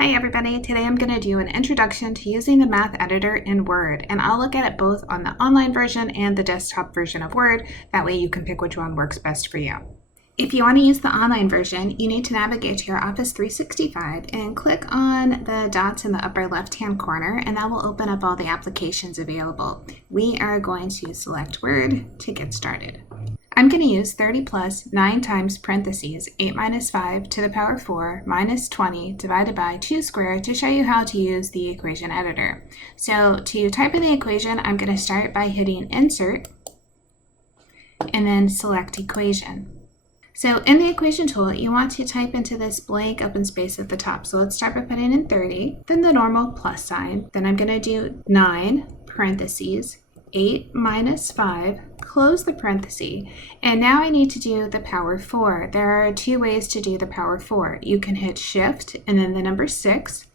Hi everybody, today I'm going to do an introduction to using the math editor in Word, and I'll look at it both on the online version and the desktop version of Word. That way you can pick which one works best for you. If you want to use the online version, you need to navigate to your Office 365 and click on the dots in the upper left-hand corner, and that will open up all the applications available. We are going to select Word to get started. I'm going to use 30 plus 9 times parentheses 8 minus 5 to the power 4 minus 20 divided by 2 squared to show you how to use the equation editor. So to type in the equation, I'm going to start by hitting Insert and then select Equation. So in the equation tool, you want to type into this blank open space at the top. So let's start by putting in 30, then the normal plus sign. Then I'm going to do 9 parentheses 8 minus 5, close the parenthesis, and now I need to do the power 4. There are 2 ways to do the power 4. You can hit Shift and then the number 6.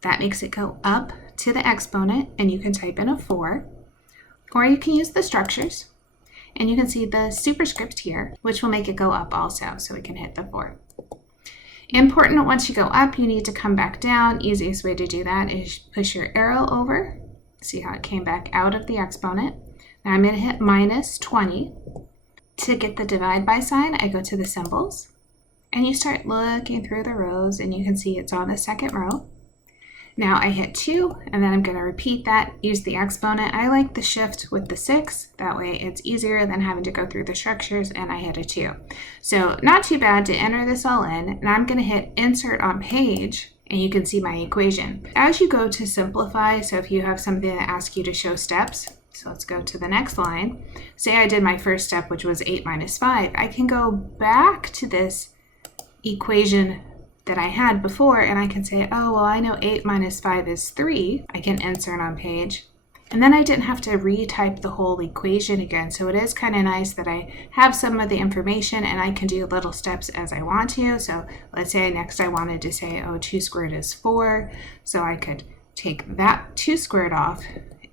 That makes it go up to the exponent, and you can type in a 4. Or you can use the structures, and you can see the superscript here, which will make it go up also, so we can hit the 4. Important, once you go up, you need to come back down. Easiest way to do that is push your arrow over. See how it came back out of the exponent. Now I'm going to hit minus 20. To get the divide by sign, I go to the symbols, and you start looking through the rows, and you can see it's on the second row. Now I hit 2, and then I'm going to repeat that, use the exponent. I like the shift with the 6. That way it's easier than having to go through the structures, and I hit a 2. So not too bad to enter this all in, and I'm going to hit Insert on Page, and you can see my equation. As you go to simplify, so if you have something that asks you to show steps, so let's go to the next line. Say I did my first step, which was 8 minus 5. I can go back to this equation that I had before, and I can say, oh, well, I know 8 minus 5 is 3. I can insert on page. And then I didn't have to retype the whole equation again. So it is kind of nice that I have some of the information and I can do little steps as I want to. So let's say next I wanted to say, oh, 2 squared is 4. So I could take that 2 squared off,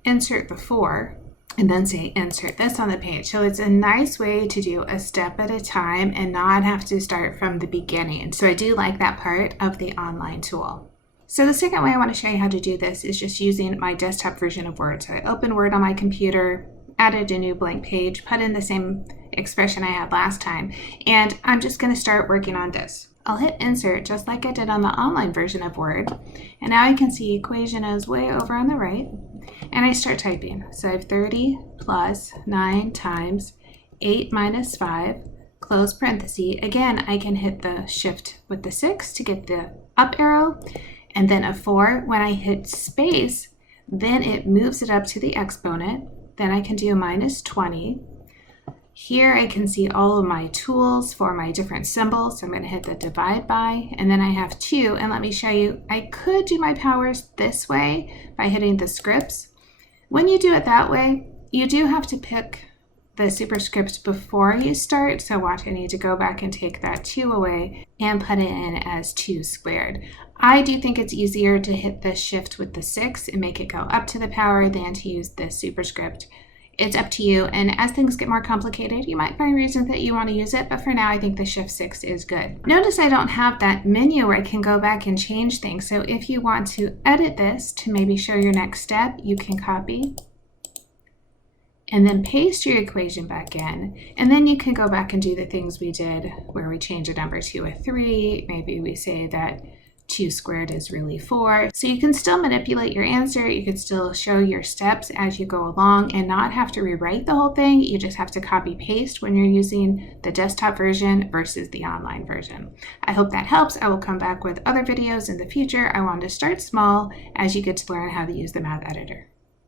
insert the 4, and then say insert this on the page. So it's a nice way to do a step at a time and not have to start from the beginning. So I do like that part of the online tool. So the second way I want to show you how to do this is just using my desktop version of Word. So I open Word on my computer, added a new blank page, put in the same expression I had last time, and I'm just going to start working on this. I'll hit Insert just like I did on the online version of Word, and now I can see equation is way over on the right, and I start typing. So I have 30 plus 9 times 8 minus 5, close parenthesis. Again, I can hit the Shift with the 6 to get the up arrow, and then a 4. When I hit space, then it moves it up to the exponent. Then I can do minus 20. Here I can see all of my tools for my different symbols. So I'm going to hit the divide by, and then I have 2. And let me show you, I could do my powers this way by hitting the scripts. When you do it that way, you do have to pick the superscript before you start. So watch, I need to go back and take that 2 away and put it in as 2 squared. I do think it's easier to hit the shift with the 6 and make it go up to the power than to use the superscript. It's up to you, and as things get more complicated, you might find reasons that you want to use it, but for now I think the shift 6 is good. Notice I don't have that menu where I can go back and change things, so if you want to edit this to maybe show your next step, you can copy and then paste your equation back in, and then you can go back and do the things we did where we change a number to a 3. Maybe we say that 2 squared is really 4. So you can still manipulate your answer. You can still show your steps as you go along and not have to rewrite the whole thing. You just have to copy paste when you're using the desktop version versus the online version. I hope that helps. I will come back with other videos in the future. I want to start small as you get to learn how to use the math editor.